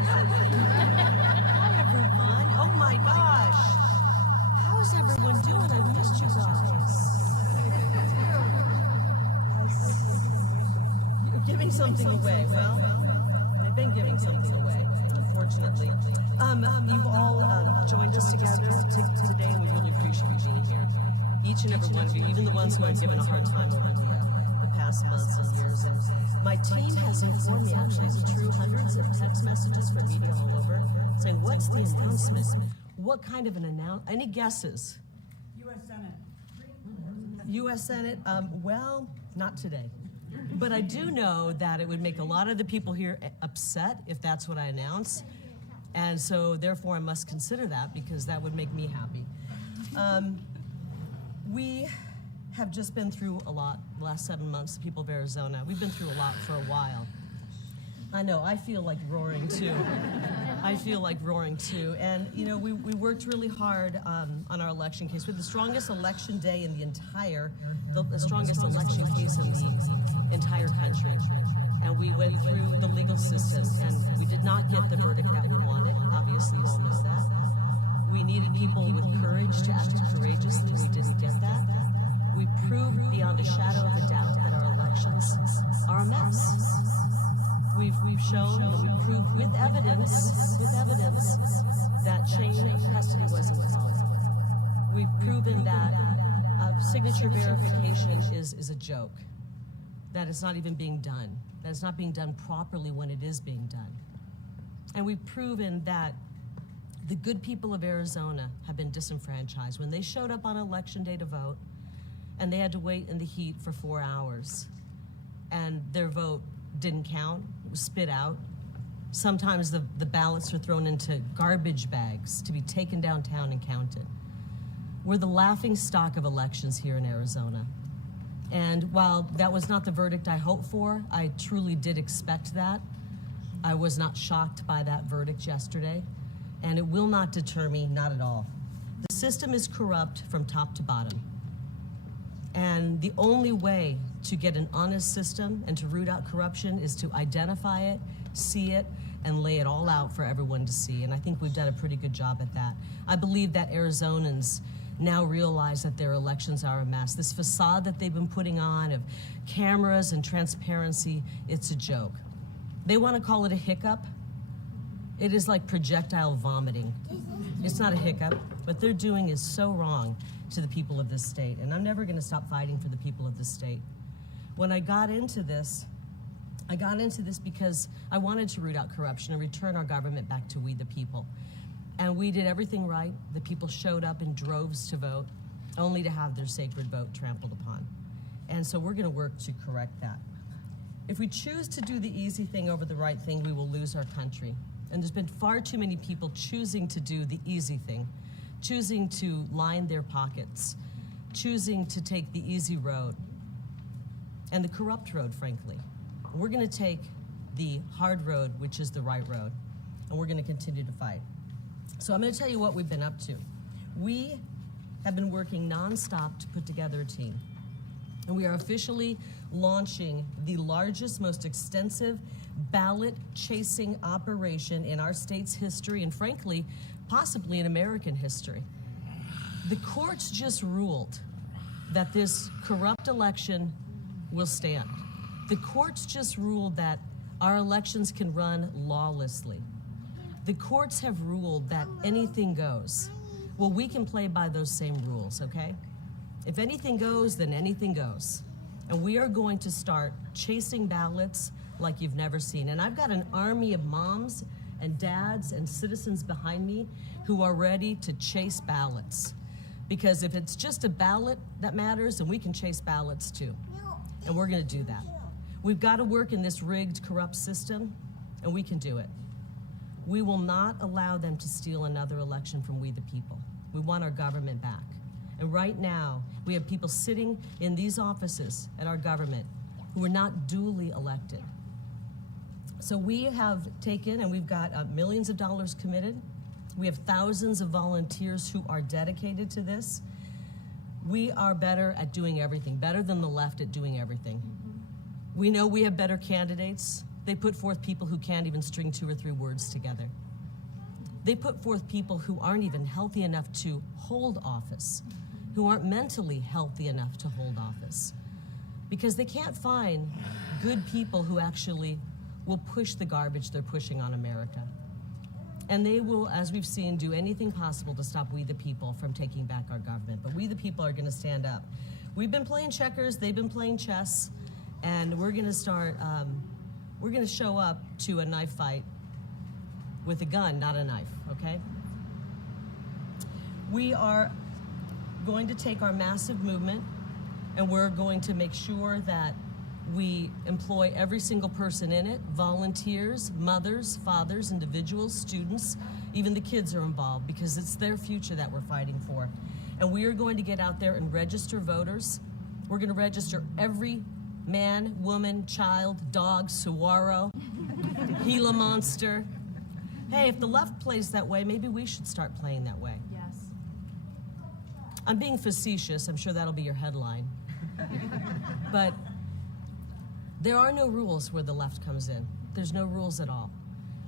Hi, everyone. Oh, my gosh. How's everyone doing? I've missed you guys. You're giving something away. Well, they've been giving something away, unfortunately. You've all joined us together today, and we really appreciate you being here. Each and every one of you, even the ones who I've given a hard time over the past months and years. And my team has informed me, actually, is it true, hundreds of text messages from media all over saying, what's the announcement? What kind of an announcement? Any guesses? U.S. Senate. U.S. Senate, well, not today. But I do know that it would make a lot of the people here upset if that's what I announce. And so, therefore, I must consider that because that would make me happy. We have just been through a lot the last 7 months, the people of Arizona. We've been through a lot for a while. I know, I feel like roaring too. I feel like roaring too. And, you know, we worked really hard on our election case. We had the strongest election day in the strongest election case in the entire country. And we went through the legal system, and we did not get the verdict that we wanted. Obviously, you all know that. We needed people with courage to act courageously, and we didn't get that. We proved beyond a shadow of a doubt that our elections are a mess. We've shown and we've proved with evidence that chain of custody wasn't followed. We've proven that signature verification is a joke, that it's not even being done, that it's not being done properly when it is being done. And we've proven that the good people of Arizona have been disenfranchised. When they showed up on election day to vote, and they had to wait in the heat for 4 hours, and their vote didn't count, it was spit out. Sometimes the ballots are thrown into garbage bags to be taken downtown and counted. We're the laughing stock of elections here in Arizona. And while that was not the verdict I hoped for, I truly did expect that. I was not shocked by that verdict yesterday, and it will not deter me, not at all. The system is corrupt from top to bottom. And the only way to get an honest system and to root out corruption is to identify it, see it, and lay it all out for everyone to see. And I think we've done a pretty good job at that. I believe that Arizonans now realize that their elections are a mess. This facade that they've been putting on of cameras and transparency, it's a joke. They want to call it a hiccup. It is like projectile vomiting. It's not a hiccup. What they're doing is so wrong to the people of this state, and I'm never going to stop fighting for the people of this state. When I got into this because I wanted to root out corruption and return our government back to we the people. And we did everything right. The people showed up in droves to vote, only to have their sacred vote trampled upon. And so we're going to work to correct that. If we choose to do the easy thing over the right thing, we will lose our country. And there's been far too many people choosing to do the easy thing, choosing to line their pockets, choosing to take the easy road, and the corrupt road, frankly. We're going to take the hard road, which is the right road, and we're going to continue to fight. So I'm going to tell you what we've been up to. We have been working nonstop to put together a team, and we are officially launching the largest, most extensive ballot chasing operation in our state's history, and frankly, possibly in American history. The courts just ruled that this corrupt election will stand. The courts just ruled that our elections can run lawlessly. The courts have ruled that anything goes. Well, we can play by those same rules, okay? If anything goes, then anything goes. And we are going to start chasing ballots like you've never seen. And I've got an army of moms and dads and citizens behind me who are ready to chase ballots. Because if it's just a ballot that matters, then we can chase ballots too. And we're going to do that. We've got to work in this rigged, corrupt system, and we can do it. We will not allow them to steal another election from we the people. We want our government back. And right now, we have people sitting in these offices at our government who are not duly elected. So we have taken, and we've got millions of dollars committed. We have thousands of volunteers who are dedicated to this. We are better at doing everything, better than the left at doing everything. We know we have better candidates They put forth people who can't even string 2 or 3 words together. They put forth people who aren't even healthy enough to hold office, who aren't mentally healthy enough to hold office, because they can't find good people who actually will push the garbage they're pushing on America. And they will, as we've seen, do anything possible to stop we the people from taking back our government. But we the people are going to stand up. We've been playing checkers, they've been playing chess, and we're going to start, we're going to show up to a knife fight with a gun, not a knife, okay? We are going to take our massive movement, and we're going to make sure that we employ every single person in it, volunteers, mothers, fathers, individuals, students, even the kids are involved because it's their future that we're fighting for. And we are going to get out there and register voters. We're going to register every man, woman, child, dog, saguaro, Gila monster. Hey, if the left plays that way, maybe we should start playing that way. Yes. I'm being facetious. I'm sure that'll be your headline. But there are no rules where the left comes in. There's no rules at all.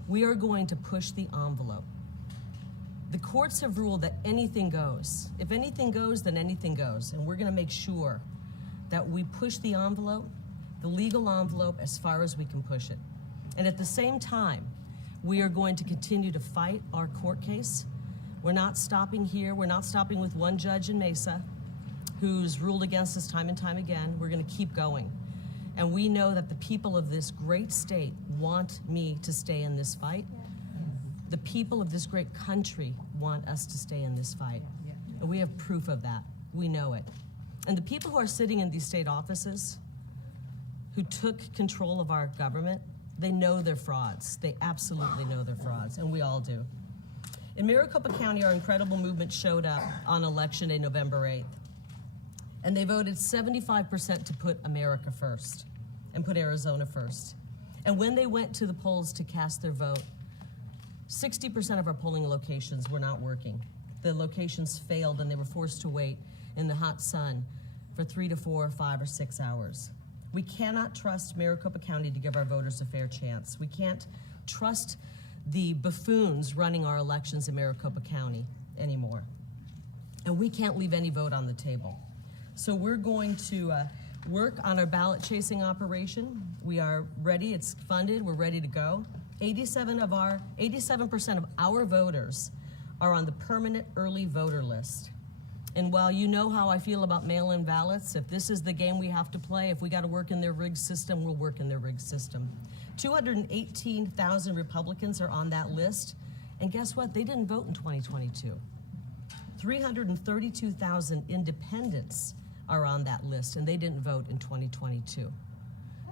We are going to push the envelope. The courts have ruled that anything goes. If anything goes, then anything goes. And we're going to make sure that we push the envelope, the legal envelope, as far as we can push it. And at the same time, we are going to continue to fight our court case. We're not stopping here. We're not stopping with one judge in Mesa who's ruled against us time and time again. We're going to keep going. And we know that the people of this great state want me to stay in this fight. The people of this great country want us to stay in this fight. And we have proof of that. We know it. And the people who are sitting in these state offices, who took control of our government, they know they're frauds. They absolutely know they're frauds, and we all do. In Maricopa County, our incredible movement showed up on Election Day, November 8th. And they voted 75% to put America first and put Arizona first. And when they went to the polls to cast their vote, 60% of our polling locations were not working. The locations failed and they were forced to wait in the hot sun for 3 to 4, 5, or 6 hours. We cannot trust Maricopa County to give our voters a fair chance. We can't trust the buffoons running our elections in Maricopa County anymore. And we can't leave any vote on the table. So we're going to work on our ballot chasing operation. We are ready, it's funded, we're ready to go. 87% of our voters are on the permanent early voter list. And while you know how I feel about mail-in ballots, if this is the game we have to play, if we got to work in their rigged system, we'll work in their rigged system. 218,000 Republicans are on that list, and guess what? They didn't vote in 2022. 332,000 independents are on that list, and they didn't vote in 2022.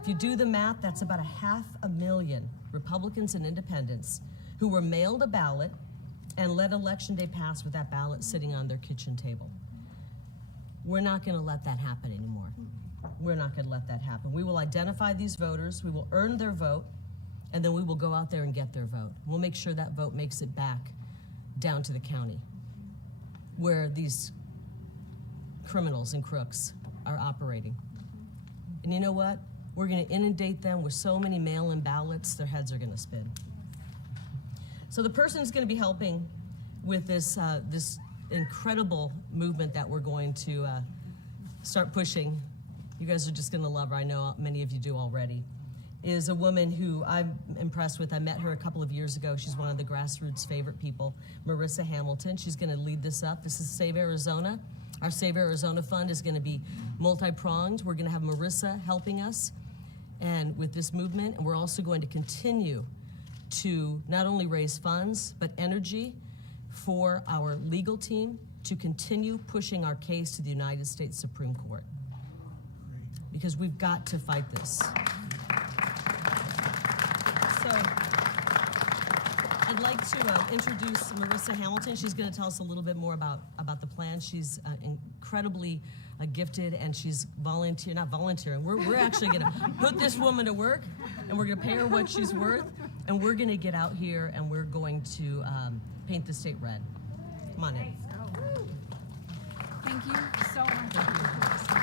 If you do the math, that's about 500,000 Republicans and independents who were mailed a ballot and let Election Day pass with that ballot sitting on their kitchen table. We're not going to let that happen anymore. We're not going to let that happen. We will identify these voters, we will earn their vote, and then we will go out there and get their vote. We'll make sure that vote makes it back down to the county where these criminals and crooks are operating. And you know what? We're going to inundate them with so many mail-in ballots, their heads are going to spin. So the person who's going to be helping with this, this incredible movement that we're going to start pushing, you guys are just going to love her, I know many of you do already, is a woman who I'm impressed with. I met her a couple of years ago. She's one of the Grassroots favorite people, Marissa Hamilton. She's going to lead this up. This is Save Arizona. Our Save Arizona Fund is going to be multi-pronged. We're going to have Marissa helping us and with this movement, and we're also going to continue to not only raise funds, but energy for our legal team to continue pushing our case to the United States Supreme Court. Because we've got to fight this. So I'd like to introduce Marissa Hamilton. She's going to tell us a little bit more about the plan. She's incredibly gifted, and she's not volunteering. We're actually going to put this woman to work, and we're going to pay her what she's worth, and we're going to get out here, and we're going to paint the state red. Come on in. Thank you so much. Thank you.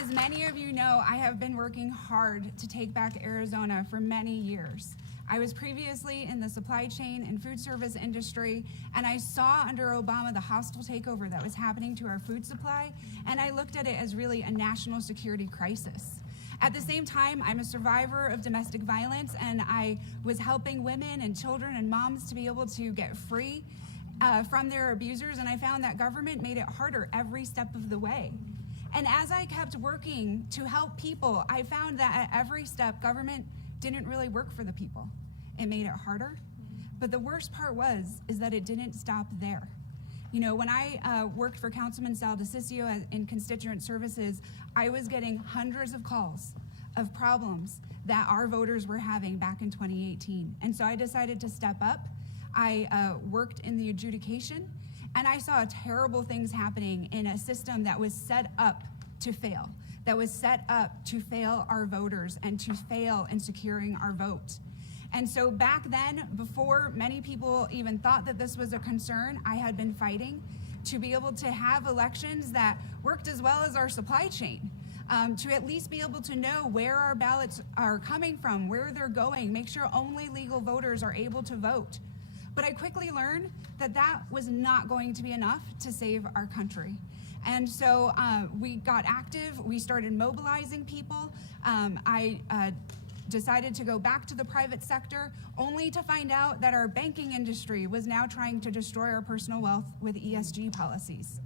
as many of you know, I have been working hard to take back Arizona for many years. I was previously in the supply chain and food service industry, and I saw under Obama the hostile takeover that was happening to our food supply, and I looked at it as really a national security crisis. At the same time, I'm a survivor of domestic violence, and I was helping women and children and moms to be able to get free from their abusers, and I found that government made it harder every step of the way. And as I kept working to help people, I found that at every step, government didn't really work for the people. It made it harder. But the worst part is that it didn't stop there. You know, when I worked for Councilman Sal DeCiccio in constituent services, I was getting hundreds of calls of problems that our voters were having back in 2018. And so I decided to step up. I worked in the adjudication, and I saw terrible things happening in a system that was set up to fail, that was set up to fail our voters and to fail in securing our vote. And so back then, before many people even thought that this was a concern, I had been fighting to be able to have elections that worked as well as our supply chain, to at least be able to know where our ballots are coming from, where they're going, make sure only legal voters are able to vote. But I quickly learned that that was not going to be enough to save our country. And so we got active, we started mobilizing people. I decided to go back to the private sector, only to find out that our banking industry was now trying to destroy our personal wealth with ESG policies.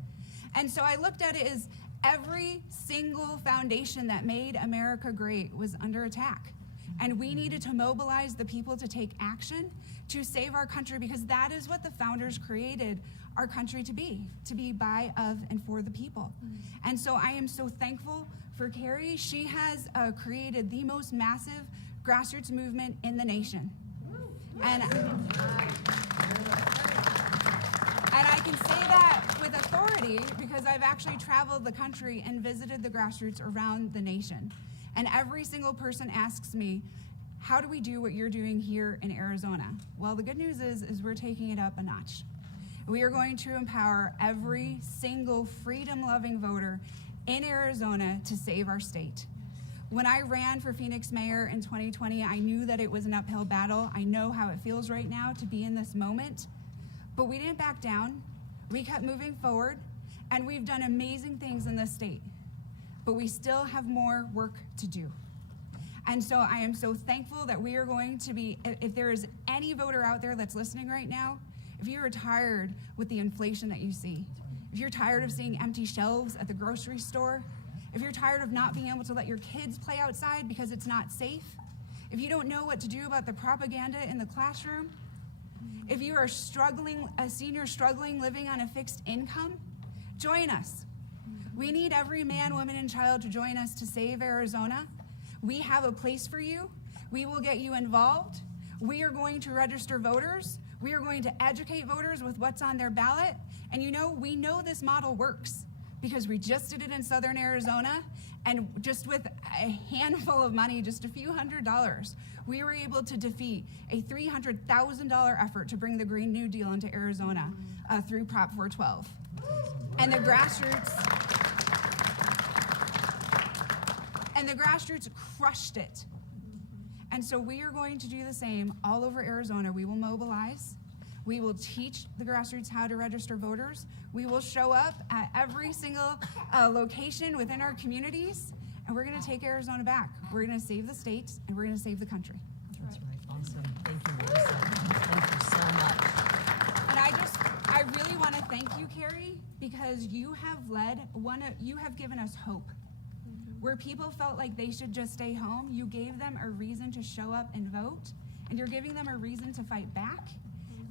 And so I looked at it as every single foundation that made America great was under attack. And we needed to mobilize the people to take action to save our country, because that is what the founders created our country to be by, of, and for the people. And so I am so thankful for Kari. She has created the most massive grassroots movement in the nation. And I can say that with authority because I've actually traveled the country and visited the grassroots around the nation. And every single person asks me, how do we do what you're doing here in Arizona? Well, the good news is we're taking it up a notch. We are going to empower every single freedom-loving voter in Arizona to save our state. When I ran for Phoenix mayor in 2020, I knew that it was an uphill battle. I know how it feels right now to be in this moment, but we didn't back down. We kept moving forward, and we've done amazing things in this state, but we still have more work to do. And so I am so thankful that we are going to be, if there is any voter out there that's listening right now, if you are tired with the inflation that you see, if you're tired of seeing empty shelves at the grocery store, if you're tired of not being able to let your kids play outside because it's not safe, if you don't know what to do about the propaganda in the classroom, if you are struggling, a senior struggling living on a fixed income, join us. We need every man, woman, and child to join us to save Arizona. We have a place for you. We will get you involved. We are going to register voters. We are going to educate voters with what's on their ballot. And you know, we know this model works because we just did it in Southern Arizona, and just with a handful of money, just a few $100s, we were able to defeat a $300,000 effort to bring the Green New Deal into Arizona through Prop 412. And the grassroots crushed it. And so we are going to do the same all over Arizona. We will mobilize. We will teach the grassroots how to register voters. We will show up at every single location within our communities, and we're going to take Arizona back. We're going to save the state, and we're going to save the country. That's right. Awesome. Thank you, Marissa. Thank you so much. And I really want to thank you, Kari, because you have you have given us hope. Where people felt like they should just stay home, you gave them a reason to show up and vote, and you're giving them a reason to fight back.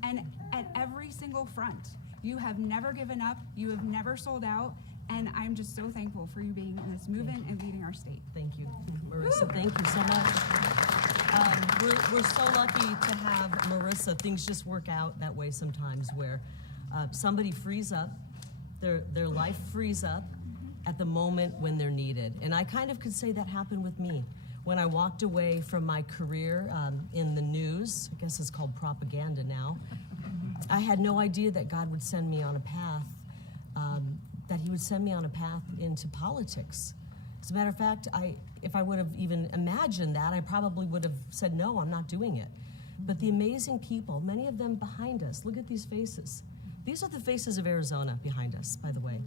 And at every single front, you have never given up, you have never sold out, and I'm just so thankful for you being in this movement and leading our state. Thank you, Marissa. Thank you so much. We're so lucky to have Marissa. Things just work out that way sometimes, where somebody frees up, their life frees up at the moment when they're needed. And I kind of could say that happened with me. When I walked away from my career in the news, I guess it's called propaganda now, I had no idea that God would send me on a path, that he would send me on a path into politics. As a matter of fact, if I would have even imagined that, I probably would have said, no, I'm not doing it. But the amazing people, many of them behind us, look at these faces. These are the faces of Arizona behind us, by the way.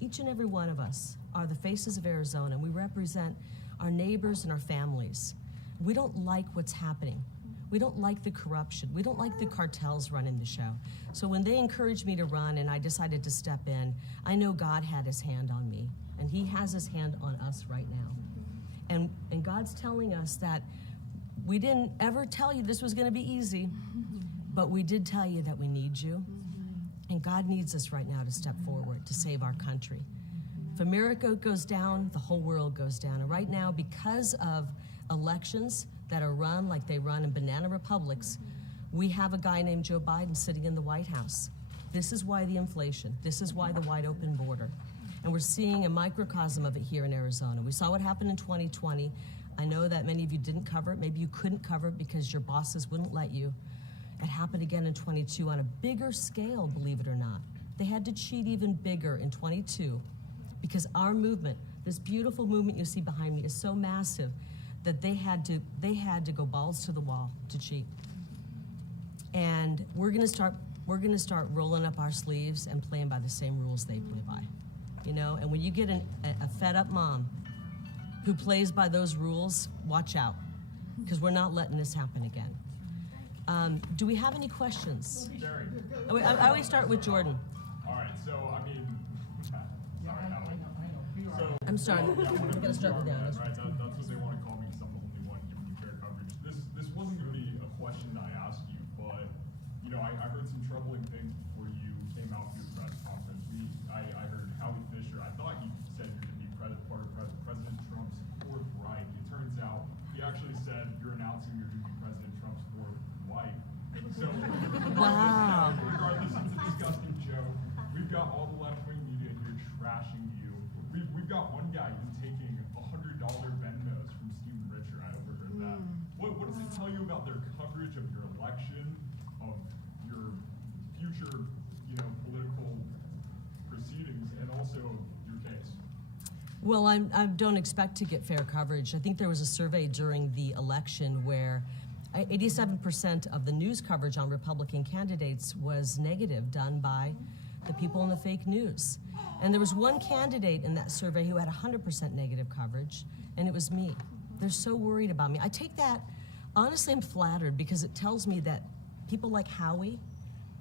Each and every one of us are the faces of Arizona. We represent our neighbors and our families. We don't like what's happening. We don't like the corruption. We don't like the cartels running the show. So when they encouraged me to run and I decided to step in, I know God had his hand on me, and he has his hand on us right now. And God's telling us that we didn't ever tell you this was going to be easy, but we did tell you that we need you. And God needs us right now to step forward to save our country. If America goes down, the whole world goes down. And right now, because of elections that are run like they run in banana republics, we have a guy named Joe Biden sitting in the White House. This is why the inflation. This is why the wide open border. And we're seeing a microcosm of it here in Arizona. We saw what happened in 2020. I know that many of you didn't cover it. Maybe you couldn't cover it because your bosses wouldn't let you. It happened again in 22 on a bigger scale, believe it or not. They had to cheat even bigger in 22 because our movement, this beautiful movement you see behind me, is so massive that they had to go balls to the wall to cheat. And we're gonna start rolling up our sleeves and playing by the same rules they play by. You know, and when you get a fed up mom who plays by those rules, watch out, because we're not letting this happen again. Do we have any questions? Jerry. I always start with Jordan. All right, so I mean, sorry, Howie. So, I'm sorry, yeah, we gotta start with that. that. Right, that's what they want to call me because I'm the only one giving you fair coverage. This wasn't going to be a question I asked you, but you know, I heard some troubling things before you came out for your press conference. I heard Howie Fisher. I thought you said you're going to be part of President Trump's fourth Reich. It turns out he actually said you're announcing you're going to be President Trump's fourth wife. So, Wow. regardless, it's a disgusting joke. We've got all the left-wing media here trashing you. We've got one guy who's taking $100 Venmos from Stephen Richer. I overheard that. What does it tell you about their coverage of your election, of your future, you know, political proceedings, and also your case? Well, I don't expect to get fair coverage. I think there was a survey during the election where 87% of the news coverage on Republican candidates was negative, done by the people in the fake news. And there was one candidate in that survey who had 100% negative coverage, and it was me. They're so worried about me. I take that, honestly, I'm flattered because it tells me that people like Howie,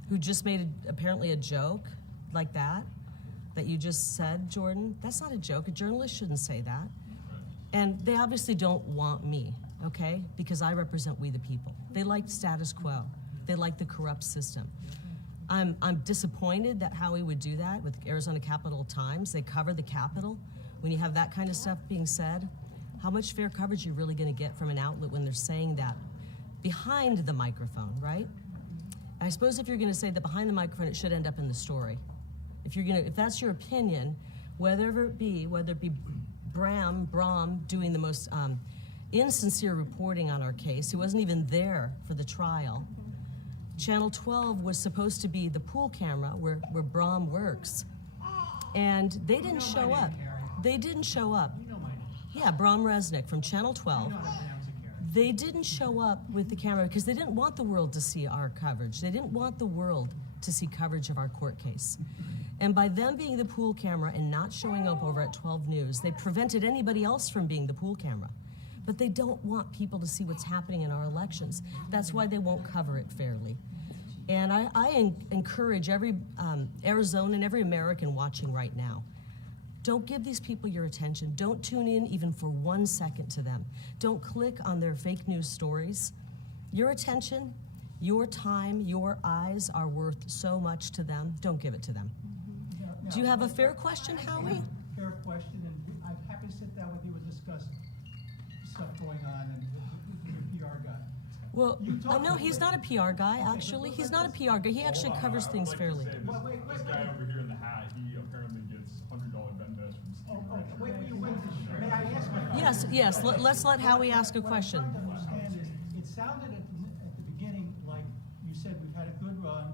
who just made apparently a joke like that you just said, Jordan, that's not a joke. A journalist shouldn't say that. And they obviously don't want me, okay? Because I represent we the people. They like status quo. They like the corrupt system. I'm disappointed that Howie would do that with Arizona Capitol Times. They cover the Capitol. When you have that kind of stuff being said, how much fair coverage are you really going to get from an outlet when they're saying that behind the microphone, right? I suppose if you're going to say that behind the microphone, it should end up in the story. If that's your opinion, whether it be Bram doing the most insincere reporting on our case, who wasn't even there for the trial. Channel 12 was supposed to be the pool camera where Bram works. And they didn't show up. They didn't show up. You know my name. Yeah, Bram Resnick from Channel 12. You know how to pronounce it, Kari. They didn't show up with the camera because they didn't want the world to see our coverage. They didn't want the world to see coverage of our court case. And by them being the pool camera and not showing up over at 12 News, they prevented anybody else from being the pool camera. But they don't want people to see what's happening in our elections. That's why they won't cover it fairly. And I encourage every Arizonan, every American watching right now, don't give these people your attention. Don't tune in even for 1 second to them. Don't click on their fake news stories. Your attention, your time, your eyes are worth so much to them. Don't give it to them. Do you have a fair question, Howie? Fair question, and I'm happy to sit down with you and discuss stuff going on and with your PR guy. Well, no, he's not a PR guy, actually. He's not a PR guy. He actually covers things fairly. This guy over here in the hat, he apparently gets $100 Venmos from Stephen Richer. Wait. May I ask my Yes. Let's let Howie ask a question. What I'm trying to understand is, it sounded at the beginning like you said we've had a good run,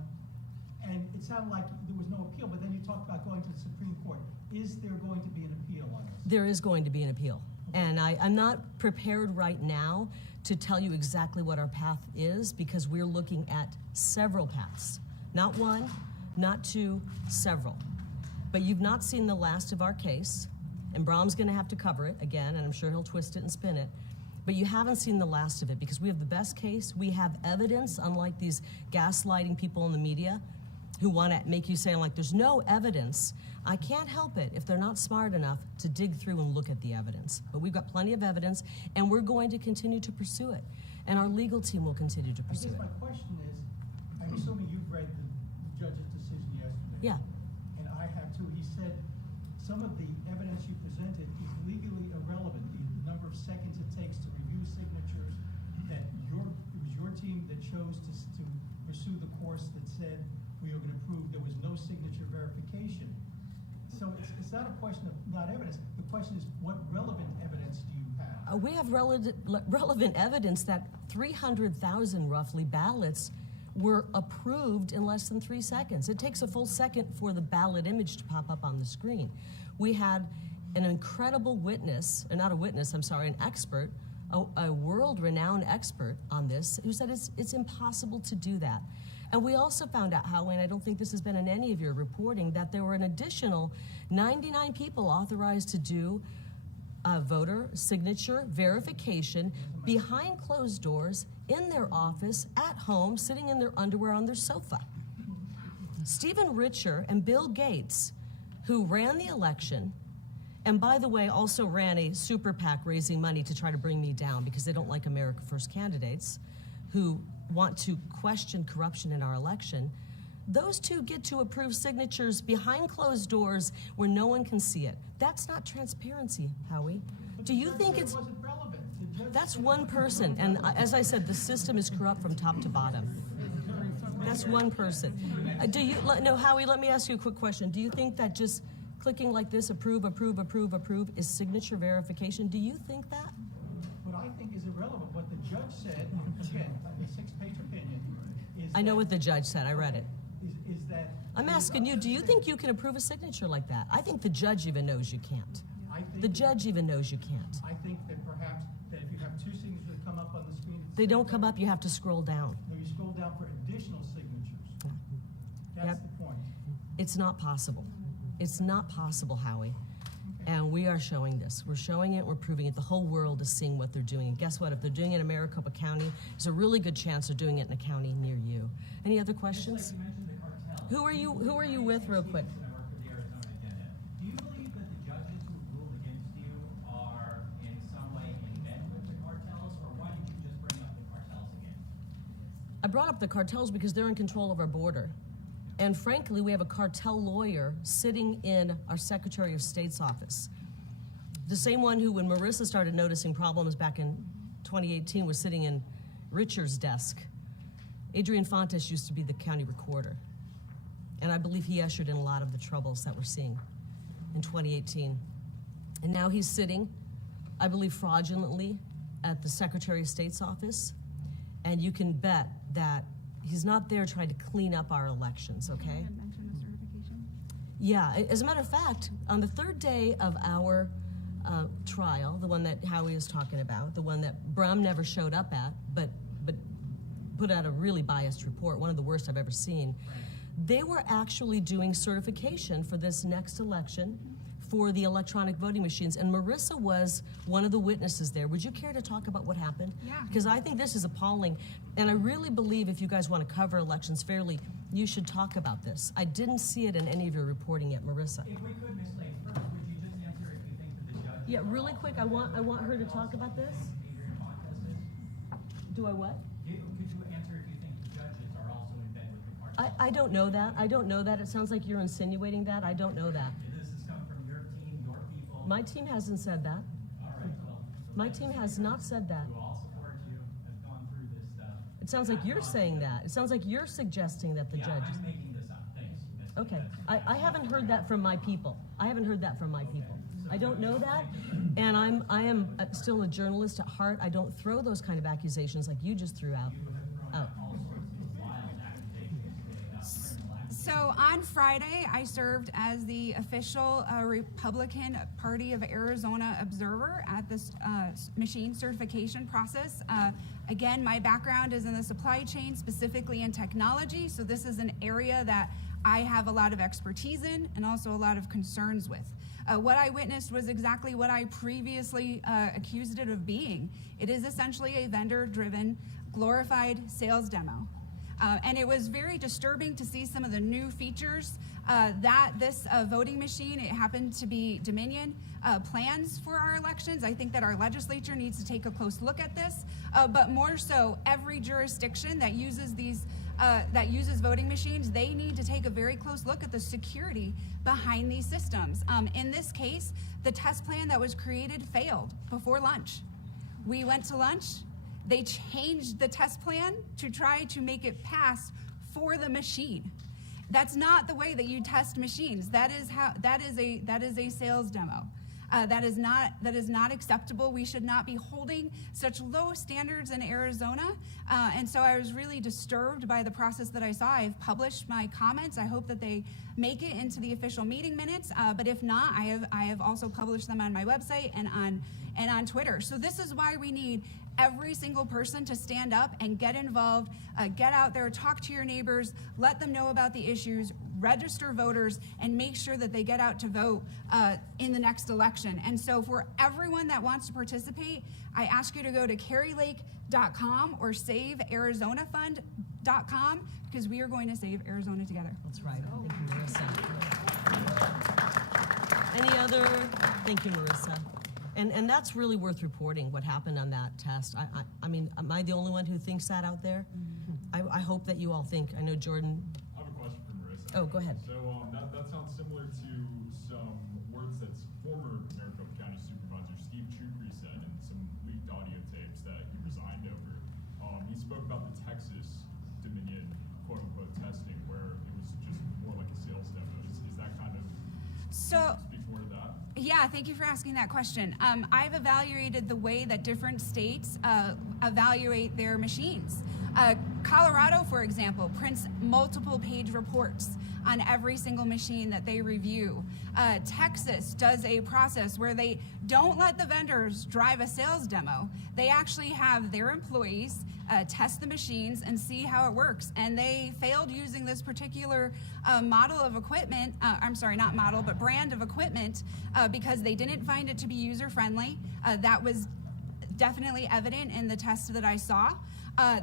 and it sounded like there was no appeal, but then you talked about going to the Supreme Court. Is there going to be an appeal on this? There is going to be an appeal. And I'm not prepared right now to tell you exactly what our path is, because we're looking at several paths. Not one, not two, several. But you've not seen the last of our case, and Brahm's gonna have to cover it again, and I'm sure he'll twist it and spin it. But you haven't seen the last of it, because we have the best case. We have evidence, unlike these gaslighting people in the media who want to make you sound like there's no evidence. I can't help it if they're not smart enough to dig through and look at the evidence. But we've got plenty of evidence, and we're going to continue to pursue it. And our legal team will continue to pursue I guess it. my question is, I'm assuming you've read the judge's decision yesterday. Yeah. And I have too. He said some of the evidence you presented is legally irrelevant. The number of seconds it takes to review signatures, that it was your team that chose to pursue the course that said we were going to prove there was no signature verification. So it's not a question of not evidence. The question is, what relevant evidence do you have? We have relevant evidence that 300,000 roughly ballots were approved in less than 3 seconds. It takes a full second for the ballot image to pop up on the screen. We had an incredible witness, or not a witness, I'm sorry, an expert, a world-renowned expert on this, who said it's impossible to do that. And we also found out, Howie, and I don't think this has been in any of your reporting, that there were an additional 99 people authorized to do voter signature verification behind closed doors, in their office, at home, sitting in their underwear on their sofa. Stephen Richer and Bill Gates, who ran the election, and by the way, also ran a super PAC raising money to try to bring me down because they don't like America First candidates who want to question corruption in our election. Those two get to approve signatures behind closed doors where no one can see it. That's not transparency, Howie. Do you think it's... It wasn't relevant. The judge That's said one person, and as I said, the system is corrupt from top to bottom. That's one person. No, Howie, let me ask you a quick question. Do you think that just clicking like this, approve, approve, approve, approve, is signature verification? Do you think that? What I think is irrelevant, what the judge said, again, in a 6-page opinion, is I know what the judge said. I read it. is that... I'm asking you, do you think you can approve a signature like that? I think the judge even knows you can't. I think The judge even knows you can't. I think that perhaps that if you have two signatures that come up on the screen... They don't come up, you have to scroll down. No, you scroll down for additional signatures. That's Yep. the point. It's not possible. It's not possible, Howie. And we are showing this. We're showing it, we're proving it. The whole world is seeing what they're doing. And guess what? If they're doing it in Maricopa County, there's a really good chance they're doing it in a county near you. Any other questions? Like you mentioned the cartel. Who are you with, real quick? I work for the Arizona Agenda. Do you believe that the judges who ruled against you are in some way in bed with the cartels, or why did you just bring up the cartels again? I brought up the cartels because they're in control of our border. And frankly, we have a cartel lawyer sitting in our Secretary of State's office. The same one who, when Marissa started noticing problems back in 2018, was sitting in Richard's desk. Adrian Fontes used to be the county recorder. And I believe he ushered in a lot of the troubles that we're seeing in 2018. And now he's sitting, I believe fraudulently, at the Secretary of State's office. And you can bet that he's not there trying to clean up our elections, okay? I had mentioned the certification. Yeah, as a matter of fact, on the third day of our trial, the one that Howie is talking about, the one that Brum never showed up at, but put out a really biased report, one of the worst I've ever seen, they were actually doing certification for this next election for the electronic voting machines, and Marissa was one of the witnesses there. Would you care to talk about what happened? Yeah. Because I think this is appalling, and I really believe if you guys want to cover elections fairly, you should talk about this. I didn't see it in any of your reporting yet, Marissa. If we could, Ms. Lane, first, would you just answer if you think that the judges... Yeah, really quick, I want her to talk about this. Adrian Fontes is? Do I what? Could you answer if you think the judges are also in bed with the cartels? I don't know that. I don't know that. It sounds like you're insinuating that. I don't know that. This has come from your team, your people. My team hasn't said that. All right, well... so My team has not said that. who all support you, have gone through this stuff. It sounds like you're saying that. It sounds like you're suggesting that the Yeah, judges... I'm making this up. Thanks. Okay, I haven't heard that from my people. I haven't heard that from my people. I don't know that, and I am still a journalist at heart. I don't throw those kind of accusations like you just threw out. You have thrown out all sorts of wild accusations, criminal accusations. So On Friday, I served as the official Republican Party of Arizona observer at this machine certification process. Again, my background is in the supply chain, specifically in technology, so this is an area that I have a lot of expertise in and also a lot of concerns with. What I witnessed was exactly what I previously accused it of being. It is essentially a vendor-driven, glorified sales demo. And it was very disturbing to see some of the new features that this voting machine, it happened to be Dominion, plans for our elections. I think that our legislature needs to take a close look at this, but more so, every jurisdiction that uses these voting machines, they need to take a very close look at the security behind these systems. In this case, the test plan that was created failed before lunch. We went to lunch. They changed the test plan to try to make it pass for the machine. That's not the way that you test machines. That is a sales demo. That is not acceptable. We should not be holding such low standards in Arizona. And so I was really disturbed by the process that I saw. I've published my comments. I hope that they make it into the official meeting minutes. But if not, I have also published them on my website and on Twitter. So this is why we need every single person to stand up and get involved, get out there, talk to your neighbors, let them know about the issues, register voters, and make sure that they get out to vote in the next election. And so for everyone that wants to participate, I ask you to go to karilake.com or savearizonafund.com because we are going to save Arizona together. That's right. Thank you, Marissa. Any other? Thank you, Marissa. And that's really worth reporting, what happened on that test. I mean, am I the only one who thinks that out there? Mm-hmm. I hope that you all think. I know Jordan. I have a question for Marissa. Oh, go ahead. So that sounds similar to some words that former Maricopa County Supervisor Steve Chukri said in some leaked audio tapes that he resigned over. He spoke about the Texas Dominion quote-unquote testing where it was just more like a sales demo. Is that kind of speak more to that? Yeah, thank you for asking that question. I've evaluated the way that different states evaluate their machines. Colorado, for example, prints multiple page reports on every single machine that they review. Texas does a process where they don't let the vendors drive a sales demo. They actually have their employees test the machines and see how it works. And they failed using this particular model of equipment, I'm sorry, not model, but brand of equipment, because they didn't find it to be user-friendly. That was definitely evident in the test that I saw.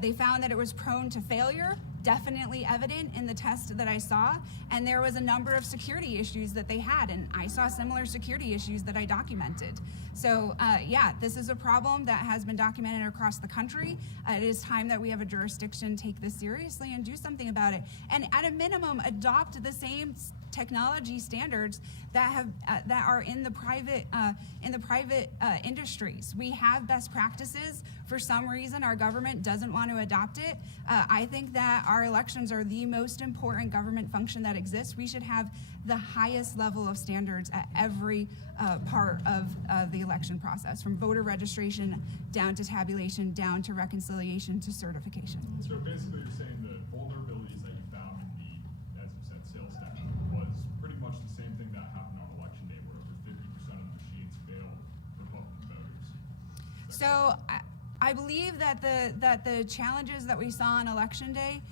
They found that it was prone to failure, definitely evident in the test that I saw, and there was a number of security issues that they had, and I saw similar security issues that I documented. So yeah, this is a problem that has been documented across the country. It is time that we have a jurisdiction take this seriously and do something about it, and at a minimum adopt the same technology standards that are in the private industries. We have best practices. For some reason, our government doesn't want to adopt it. I think that our elections are the most important government function that exists. We should have the highest level of standards at every part of the election process, from voter registration down to tabulation, down to reconciliation to certification. So basically, you're saying the vulnerabilities that you found in the, as you said, sales demo was pretty much the same thing that happened on election day, where over 50% of the machines failed Republican voters. So I believe that the challenges that we saw on election day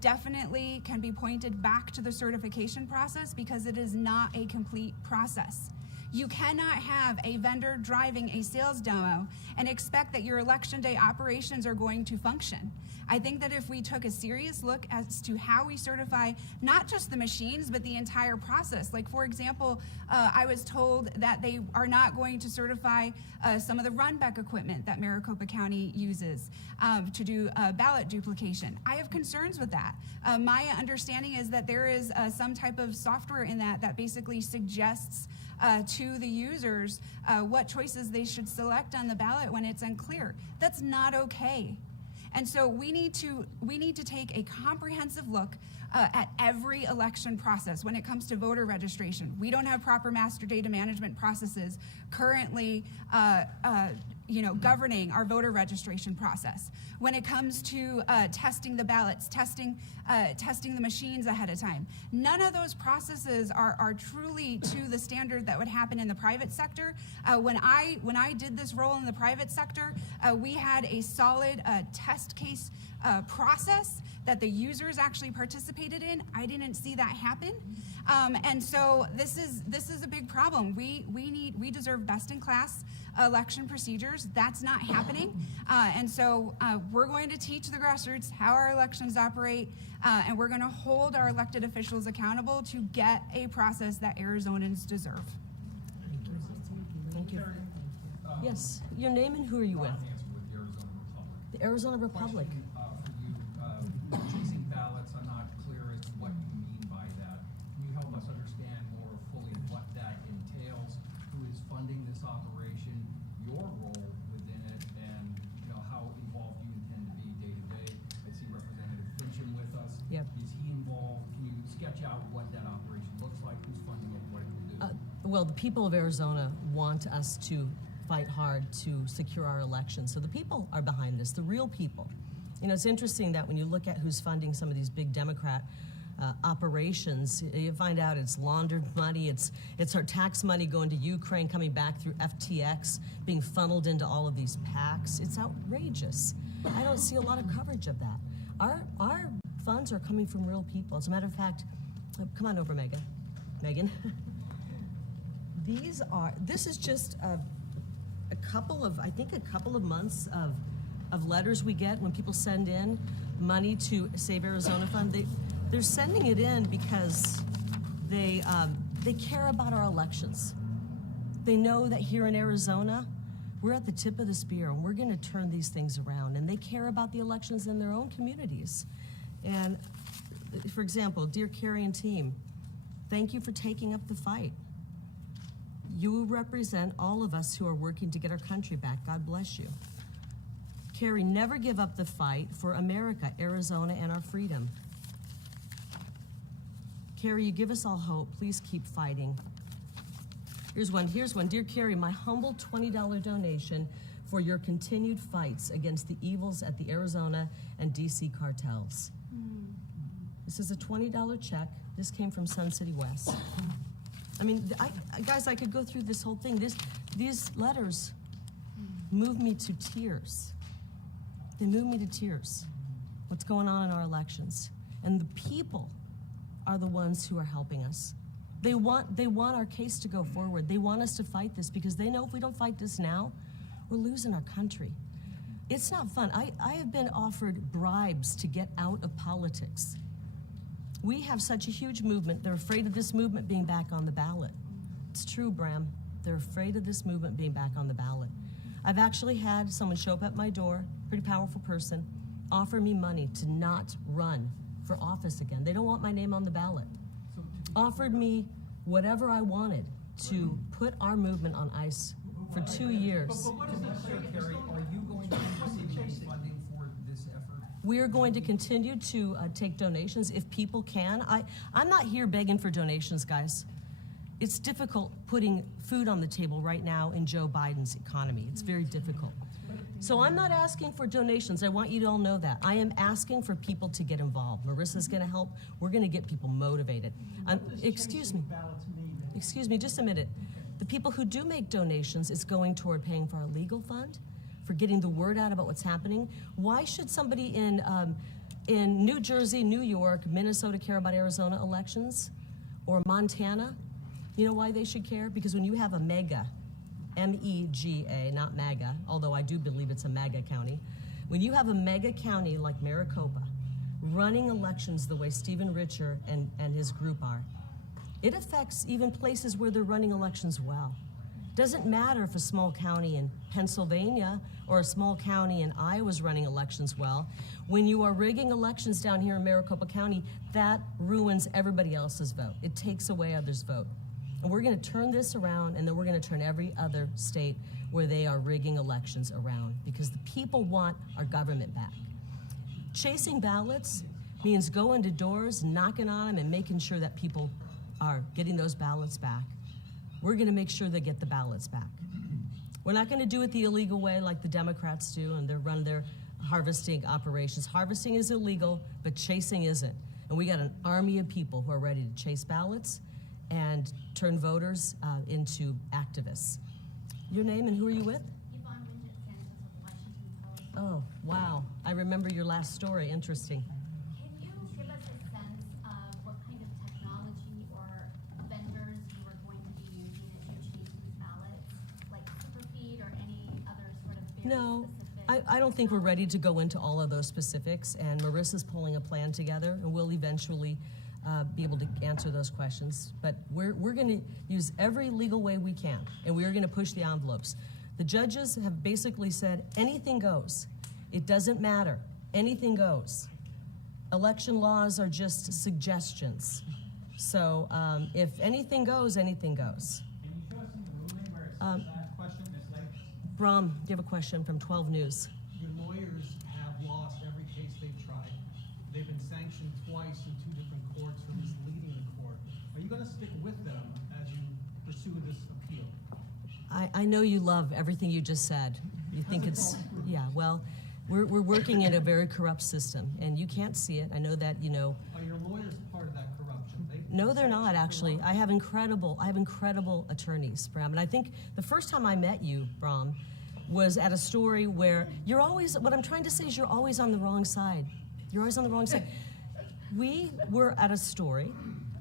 definitely can be pointed back to the certification process because it is not a complete process. You cannot have a vendor driving a sales demo and expect that your election day operations are going to function. I think that if we took a serious look as to how we certify not just the machines, but the entire process, like for example, I was told that they are not going to certify some of the run-back equipment that Maricopa County uses to do ballot duplication. I have concerns with that. My understanding is that there is some type of software in that basically suggests to the users what choices they should select on the ballot when it's unclear. That's not okay. And so we need to take a comprehensive look at every election process when it comes to voter registration. We don't have proper master data management processes currently governing our voter registration process, when it comes to testing the ballots, testing the machines ahead of time. None of those processes are truly to the standard that would happen in the private sector. When I did this role in the private sector, we had a solid test case process that the users actually participated in. I didn't see that happen. And so this is a big problem. We deserve best in class election procedures. That's not happening. And so we're going to teach the grassroots how our elections operate, and we're going to hold our elected officials accountable to get a process that Arizonans deserve. Thank you. Yes, your name and who are you with? The Arizona Republic. Question, for you, chasing ballots, I'm not clear as to what you mean by that. Can you help us understand more fully what that entails? Who is funding this operation, your role within it, and how involved you intend to be day to day? I see Representative Fincham with us. Yep. Is he involved? Can you sketch out what that operation looks like? Who's funding it? What it will do? Well, the people of Arizona want us to fight hard to secure our elections. So the people are behind this, the real people. It's interesting that when you look at who's funding some of these big Democrat operations, you find out it's laundered money, it's our tax money going to Ukraine, coming back through FTX, being funneled into all of these PACs. It's outrageous. I don't see a lot of coverage of that. Our funds are coming from real people. As a matter of fact, come on over, Megan. This is just a couple of months of letters we get when people send in money to Save Arizona Fund. They're sending it in because they care about our elections. They know that here in Arizona, we're at the tip of the spear and we're going to turn these things around, and they care about the elections in their own communities. And for example, dear Kari and team, thank you for taking up the fight. You represent all of us who are working to get our country back. God bless you. Kari, never give up the fight for America, Arizona, and our freedom. Kari, you give us all hope. Please keep fighting. Here's one. Dear Kari, my humble $20 donation for your continued fights against the evils at the Arizona and DC cartels. This is a $20 check. This came from Sun City West. I mean, guys, I could go through this whole thing. These letters move me to tears. They move me to tears. What's going on in our elections? And the people are the ones who are helping us. They want our case to go forward. They want us to fight this because they know if we don't fight this now, we're losing our country. It's not fun. I have been offered bribes to get out of politics. We have such a huge movement. They're afraid of this movement being back on the ballot. It's true, Bram. They're afraid of this movement being back on the ballot. I've actually had someone show up at my door, pretty powerful person, offer me money to not run for office again. They don't want my name on the ballot. Offered me whatever I wanted to put our movement on ice for 2 years. But what is necessary, Kari? Are you going to receive any funding for this effort? We're going to continue to take donations if people can. I'm not here begging for donations, guys. It's difficult putting food on the table right now in Joe Biden's economy. It's very difficult. So I'm not asking for donations. I want you to all know that. I am asking for people to get involved. Marissa's going to help. We're going to get people motivated. Excuse me, just a minute. The people who do make donations is going toward paying for our legal fund, for getting the word out about what's happening. Why should somebody in New Jersey, New York, Minnesota care about Arizona elections, or Montana? You know why they should care? Because when you have a mega, M-E-G-A, not MAGA, although I do believe it's a MAGA county. When you have a mega county like Maricopa running elections the way Stephen Richer and his group are, it affects even places where they're running elections well. Doesn't matter if a small county in Pennsylvania or a small county in Iowa is running elections well. When you are rigging elections down here in Maricopa County, that ruins everybody else's vote. It takes away others' vote. And we're going to turn this around, and then we're going to turn every other state where they are rigging elections around, because the people want our government back. Chasing ballots means going to doors, knocking on them, and making sure that people are getting those ballots back. We're going to make sure they get the ballots back. We're not going to do it the illegal way like the Democrats do, and they run their harvesting operations. Harvesting is illegal, but chasing isn't. And we got an army of people who are ready to chase ballots and turn voters into activists. Your name and who are you with? Oh, wow. I remember your last story. Interesting. Can you give us a sense of what kind of technology or vendors you are going to be using as you chase these ballots, like Superfeed or any other sort of very No, specific? I don't think we're ready to go into all of those specifics, and Marissa's pulling a plan together, and we'll eventually be able to answer those questions. But we're going to use every legal way we can, and we are going to push the envelopes. The judges have basically said anything goes. It doesn't matter. Anything goes. Election laws are just suggestions. So if anything goes, anything goes. Can you show us in the ruling where it says that question, Ms. Lake? Bram, you have a question from 12 News. Your lawyers have lost every case they've tried. They've been sanctioned twice in 2 different courts for misleading the court. Are you going to stick with them as you pursue this appeal? I know you love everything you just said. You think it's, yeah, well, we're working in a very corrupt system, and you can't see it. I know that, you know. Are your lawyers part of that corruption? No, they're not, actually. I have incredible attorneys, Bram. And I think the first time I met you, Bram, was at a story where you're always, what I'm trying to say is you're always on the wrong side. You're always on the wrong side. We were at a story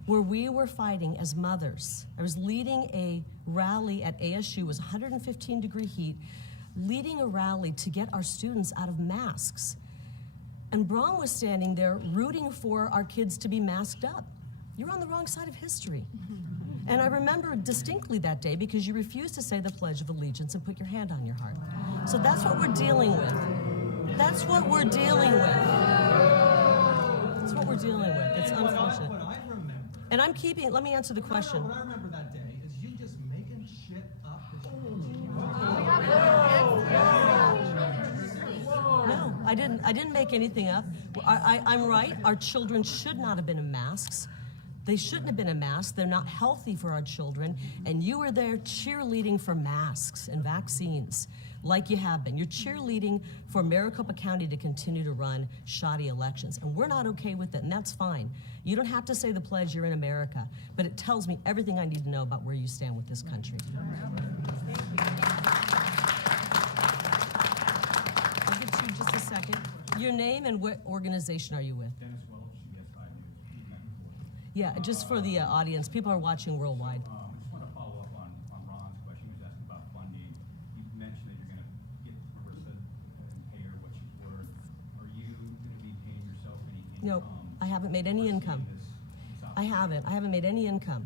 where we were fighting as mothers. I was leading a rally at ASU. It was 115-degree heat, leading a rally to get our students out of masks. And Bram was standing there rooting for our kids to be masked up. You're on the wrong side of history. And I remember distinctly that day because you refused to say the Pledge of Allegiance and put your hand on your heart. So that's what we're dealing with. That's what we're dealing with. That's what we're dealing with. It's unfortunate. What I remember, And I'm keeping, let me answer the question. what I remember that day is you just making shit up. No, I didn't make anything up. I'm right. Our children should not have been in masks. They shouldn't have been in masks. They're not healthy for our children. And you were there cheerleading for masks and vaccines, like you have been. You're cheerleading for Maricopa County to continue to run shoddy elections. And we're not okay with it, and that's fine. You don't have to say the pledge, you're in America. But it tells me everything I need to know about where you stand with this country. I'll give you just a second. Your name and what organization are you with? Yeah, just for the audience. People are watching worldwide. I just want to follow up on Ron's question. He was asking about funding. You mentioned that you're going to get Marissa and pay her what she's worth. Are you going to be paying yourself any income? No, I haven't made any income. I haven't made any income.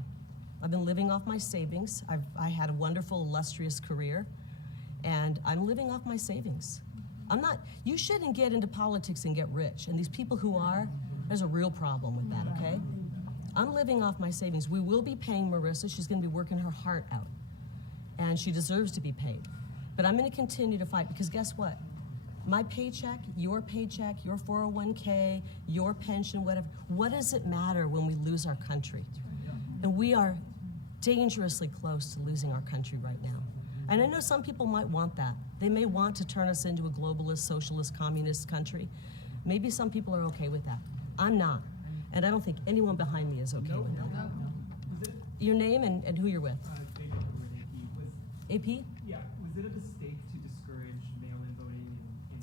I've been living off my savings. I had a wonderful, illustrious career, and I'm living off my savings. You shouldn't get into politics and get rich. And these people who are, there's a real problem with that, okay? I'm living off my savings. We will be paying Marissa. She's going to be working her heart out. And she deserves to be paid. But I'm going to continue to fight because guess what? My paycheck, your 401k, your pension, whatever, what does it matter when we lose our country? And we are dangerously close to losing our country right now. And I know some people might want that. They may want to turn us into a globalist, socialist, communist country. Maybe some people are okay with that. I'm not. And I don't think anyone behind me is okay with that. Your name and who you're with? AP? Yeah, was it a mistake to discourage mail-in voting?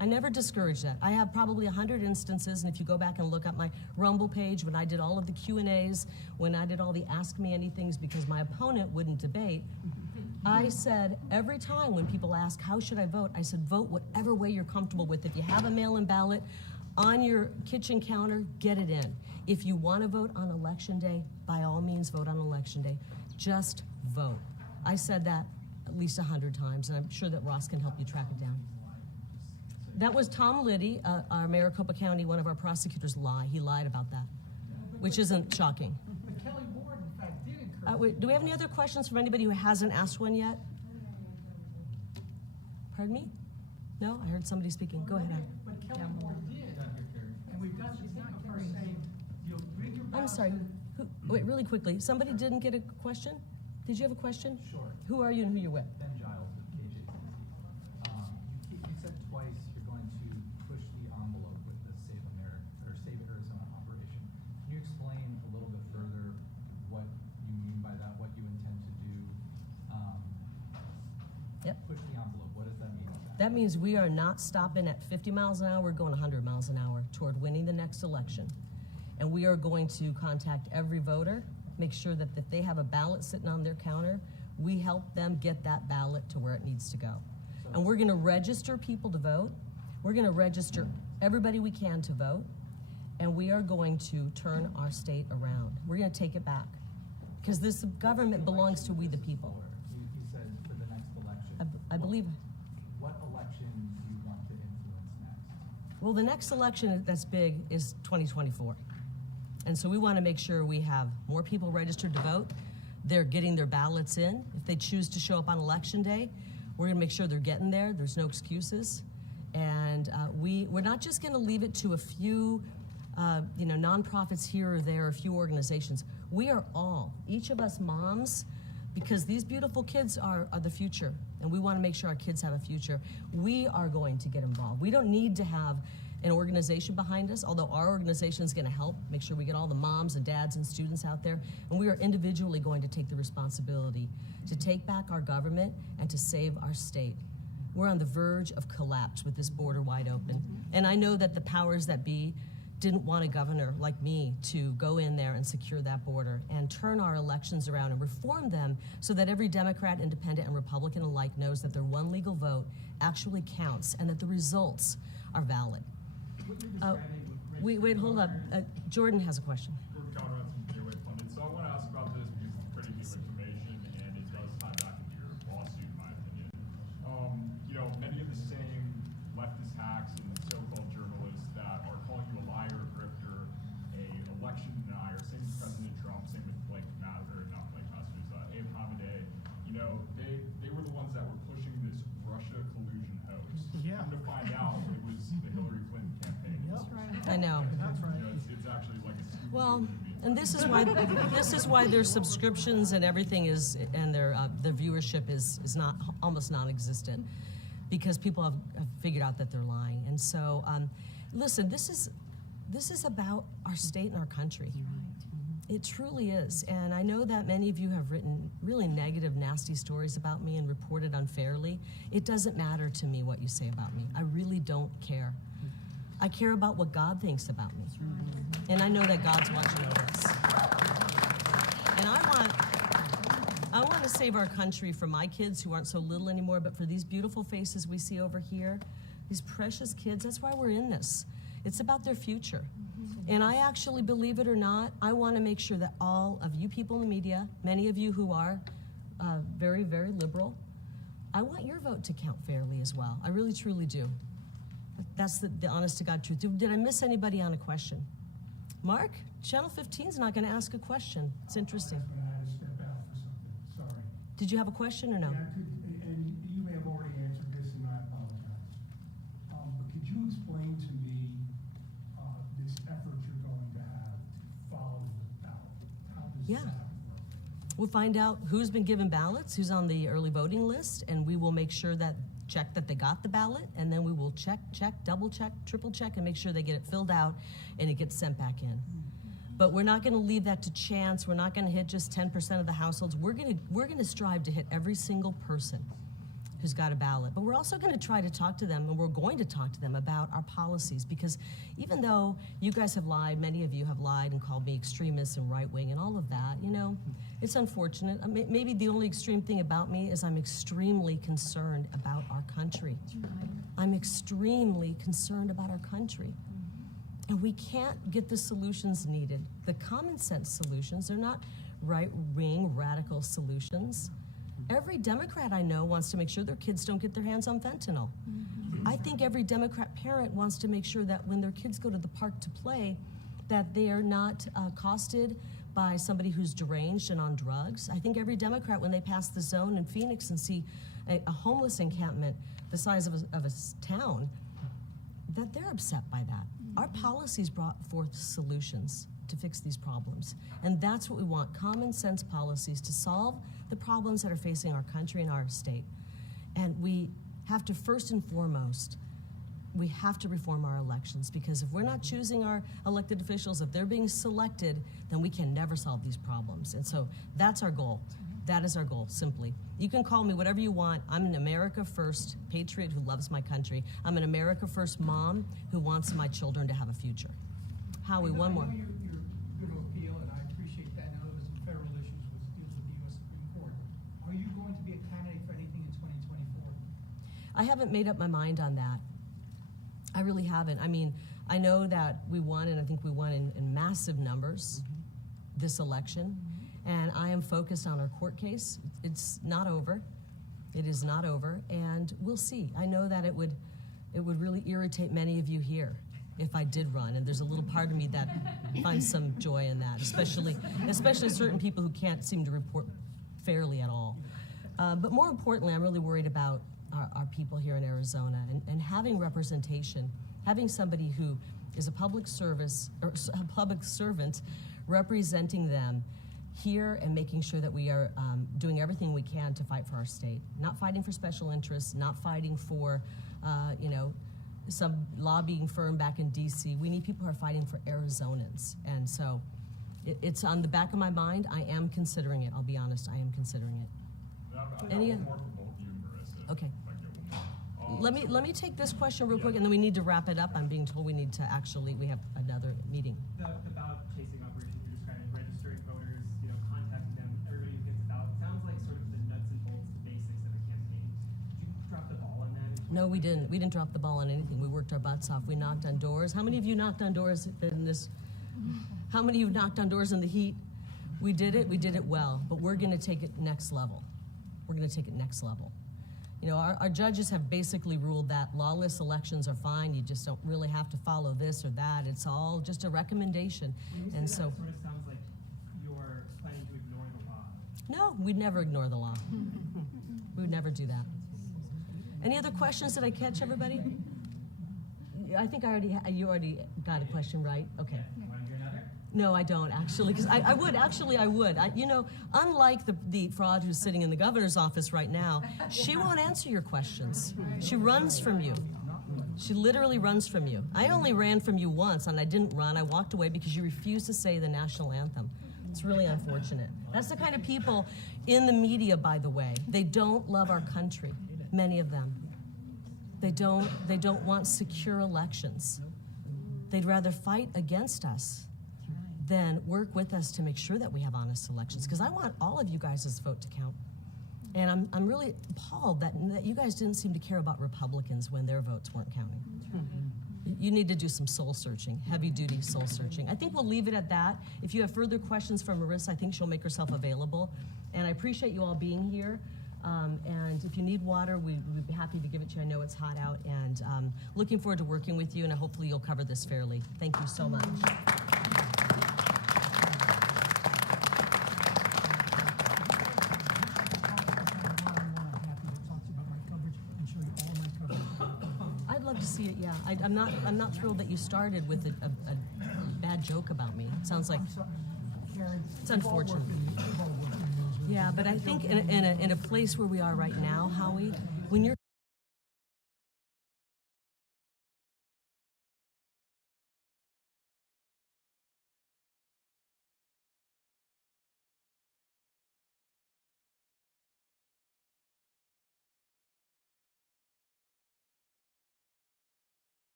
I never discouraged that. I have probably 100 instances, and if you go back and look at my Rumble page, when I did all of the Q&As, when I did all the Ask Me Anythings because my opponent wouldn't debate, I said every time when people ask, how should I vote? I said, vote whatever way you're comfortable with. If you have a mail-in ballot on your kitchen counter, get it in. If you want to vote on Election Day, by all means, vote on Election Day. Just vote. I said that at least 100 times, and I'm sure that Ross can help you track it down. That was Tom Liddy, our Maricopa County, one of our prosecutors, lie. He lied about that, which isn't shocking. But Kelly Ward, in fact, did encourage. Do we have any other questions from anybody who hasn't asked one yet? Pardon me? No? I heard somebody speaking. Go ahead. But Kelly Ward did. And we've got this not Kari saying, bring your I'm sorry. Wait, really quickly. Somebody didn't get a question? Did you have a question? Sure. Who are you and who you're with? Ben Giles with KJ. That means we are not stopping at 50 miles an hour, we're going 100 miles an hour toward winning the next election. And we are going to contact every voter, make sure that if they have a ballot sitting on their counter, we help them get that ballot to where it needs to go. And we're gonna register people to vote. We're gonna register everybody we can to vote. And we are going to turn our state around. We're gonna take it back. Because this government belongs to we the people. You said for the next election. I believe. What election do you want to influence next? Well, the next election that's big is 2024. And so we want to make sure we have more people registered to vote. They're getting their ballots in. If they choose to show up on election day, we're going to make sure they're getting there. There's no excuses. And we're not just going to leave it to a few nonprofits here or there, a few organizations. We are all, each of us moms, because these beautiful kids are the future, and we want to make sure our kids have a future. We are going to get involved. We don't need to have an organization behind us, although our organization is going to help make sure we get all the moms and dads and students out there, and we are individually going to take the responsibility to take back our government and to save our state. We're on the verge of collapse with this border wide open, and I know that the powers that be didn't want a governor like me to go in there and secure that border and turn our elections around and reform them so that every Democrat, Independent, and Republican alike knows that their one legal vote actually counts and that the results are valid. Wait, hold up. Jordan has a question. Jordan Conrad from Gateway Funded. So I want to ask about this because it's pretty new information and it does tie back into your lawsuit, in my opinion. Many of the same leftist hacks and so-called journalists that are calling you a liar, a grifter, a election denier, same with President Trump, same with Abe Hamadeh, they were the ones that were pushing this Russia collusion hoax. Yeah. Come to find out, it was the Hillary Clinton campaign. Yep. I know. That's right. It's actually like a Scooby-Doo Well, movie. and this is why their subscriptions and everything is, and their viewership is not almost non-existent, because people have figured out that they're lying. And so, listen, this is about our state and our country. It truly is. And I know that many of you have written really negative, nasty stories about me and reported unfairly. It doesn't matter to me what you say about me. I really don't care. I care about what God thinks about me. And I know that God's watching over us. And I want to save our country for my kids who aren't so little anymore, but for these beautiful faces we see over here, these precious kids. That's why we're in this. It's about their future. And I actually, believe it or not, I want to make sure that all of you people in the media, many of you who are very, very liberal, I want your vote to count fairly as well. I really, truly do. That's the honest to God truth. Did I miss anybody on a question? Mark, Channel 15 is not going to ask a question. It's interesting. That's when I had to step out for something. Sorry. Did you have a question or no? Yeah, and you may have already answered this, and I apologize. But could you explain to me this effort you're going to have to follow the ballot? How does Yeah. that work? We'll find out who's been given ballots, who's on the early voting list, and we will make sure that check that they got the ballot, and then we will check, double check, triple check, and make sure they get it filled out and it gets sent back in. But we're not going to leave that to chance. We're not going to hit just 10% of the households. We're going to strive to hit every single person who's got a ballot. But we're also going to try to talk to them, and we're going to talk to them about our policies, because even though you guys have lied, many of you have lied and called me extremist and right-wing and all of that, it's unfortunate. Maybe the only extreme thing about me is I'm extremely concerned about our country. I'm extremely concerned about our country. And we can't get the solutions needed. The common sense solutions, they're not right-wing radical solutions. Every Democrat I know wants to make sure their kids don't get their hands on fentanyl. I think every Democrat parent wants to make sure that when their kids go to the park to play, that they are not accosted by somebody who's deranged and on drugs. I think every Democrat, when they pass the zone in Phoenix and see a homeless encampment the size of a town, that they're upset by that. Our policies brought forth solutions to fix these problems. And that's what we want, common sense policies to solve the problems that are facing our country and our state. And we have to first and foremost we have to reform our elections, because if we're not choosing our elected officials, if they're being selected, then we can never solve these problems. And so that's our goal. That is our goal, simply. You can call me whatever you want. I'm an America First patriot who loves my country. I'm an America First mom who wants my children to have a future. Howie, one more. I know you're going to appeal, and I appreciate that. I know there's some federal issues with deals with the U.S. Supreme Court. Are you going to be a candidate for anything in 2024? I haven't made up my mind on that. I really haven't. I mean, I know that we won, and I think we won in massive numbers this election, and I am focused on our court case. It's not over. It is not over, and we'll see. I know that it would really irritate many of you here if I did run, and there's a little part of me that finds some joy in that, especially certain people who can't seem to report fairly at all. But more importantly, I'm really worried about our people here in Arizona, and having representation, having somebody who is a public service or a public servant representing them here and making sure that we are doing everything we can to fight for our state. Not fighting for special interests, not fighting for some lobbying firm back in DC. We need people who are fighting for Arizonans. And so it's on the back of my mind. I am considering it. I'll be honest, I am considering it. I've got Any one more for both you and Marissa. Okay. If I can get one more. Let me take this question real quick, and then we need to wrap it up. I'm being told we need to we have another meeting. The ballot chasing operation you're describing, registering voters, contacting them, everybody who gets a ballot, sounds like sort of the nuts and bolts, the basics of a campaign. Did you drop the ball on that? No, we didn't. We didn't drop the ball on anything. We worked our butts off. We knocked on doors. How many of you knocked on doors in this? How many of you knocked on doors in the heat? We did it. We did it well. But we're going to take it next level. We're going to take it next level. Our judges have basically ruled that lawless elections are fine. You just don't really have to follow this or that. It's all just a recommendation. When you say that, it sort of sounds like you're planning to ignore the law. No, we'd never ignore the law. We would never do that. Any other questions? Did I catch everybody? I think you already got a question right. Okay. Want to hear another? No, I don't actually, because I would. Unlike the fraud who's sitting in the governor's office right now, she won't answer your questions. She runs from you. She literally runs from you. I only ran from you once, and I didn't run. I walked away because you refused to say the national anthem. It's really unfortunate. That's the kind of people in the media, by the way. They don't love our country, many of them. They don't want secure elections. They'd rather fight against us than work with us to make sure that we have honest elections. Because I want all of you guys' vote to count. And I'm really appalled that you guys didn't seem to care about Republicans when their votes weren't counting. You need to do some soul searching, heavy duty soul searching. I think we'll leave it at that. If you have further questions from Marissa, I think she'll make herself available. And I appreciate you all being here. And if you need water, we'd be happy to give it to you. I know it's hot out, and looking forward to working with you, and hopefully you'll cover this fairly. Thank you so much. I'd love to see it, yeah. I'm not thrilled that you started with a bad joke about me. It sounds like it's unfortunate. Yeah, but I think in a place where we are right now, Howie, when you're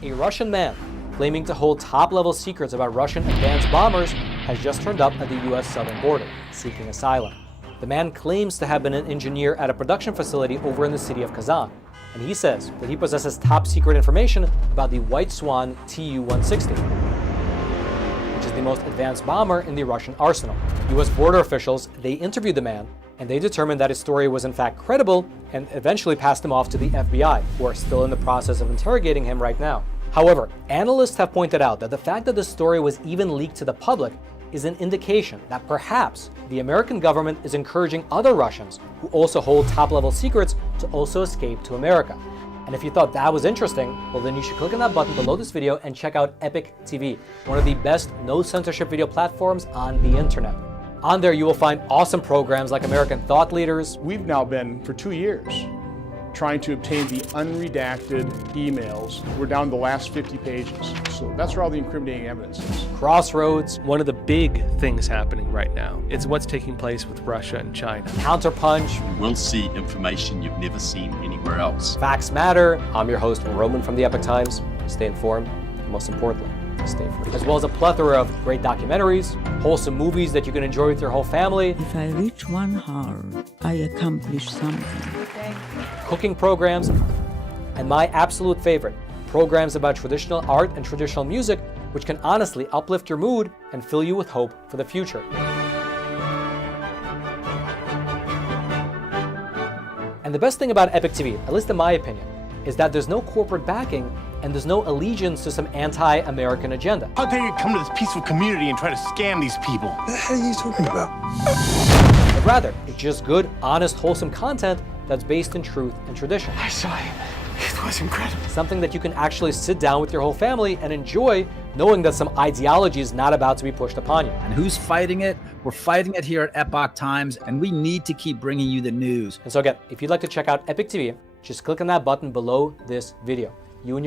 A Russian man claiming to hold top-level secrets about Russian advanced bombers has just turned up at the U.S. southern border, seeking asylum. The man claims to have been an engineer at a production facility over in the city of Kazan, and he says that he possesses top-secret information about the White Swan Tu-160, which is the most advanced bomber in the Russian arsenal. U.S. border officials, they interviewed the man, and they determined that his story was in fact credible and eventually passed him off to the FBI, who are still in the process of interrogating him right now. However, analysts have pointed out that the fact that the story was even leaked to the public is an indication that perhaps the American government is encouraging other Russians who also hold top-level secrets to also escape to America. And if you thought that was interesting, well then you should click on that button below this video and check out Epoch TV, one of the best no-censorship video platforms on the internet. On there you will find awesome programs like American thought leaders. We've now been, for 2 years, trying to obtain the unredacted emails. We're down to the last 50 pages. So that's where all the incriminating evidence is. Crossroads, One of the big things happening right now is what's taking place with Russia and China. Counterpunch, You will see information you've never seen anywhere else. Facts Matter. I'm your host, Roman from the Epoch Times. Stay informed, and most importantly, stay free. As well as a plethora of great documentaries, wholesome movies that you can enjoy with your whole family, If I reach 1 heart, I accomplish something. cooking programs, and my absolute favorite, programs about traditional art and traditional music, which can honestly uplift your mood and fill you with hope for the future. And the best thing about Epoch TV, at least in my opinion, is that there's no corporate backing and there's no allegiance to some anti-American agenda. How dare you come to this peaceful community and try to scam these people? What the hell are you talking about? But rather, it's just good, honest, wholesome content that's based in truth and tradition. I saw him. It was incredible. Something that you can actually sit down with your whole family and enjoy, knowing that some ideology is not about to be pushed upon you. And who's fighting it? We're fighting it here at Epoch Times, and we need to keep bringing you the news. And so again, if you'd like to check out Epoch TV, just click on that button below this video.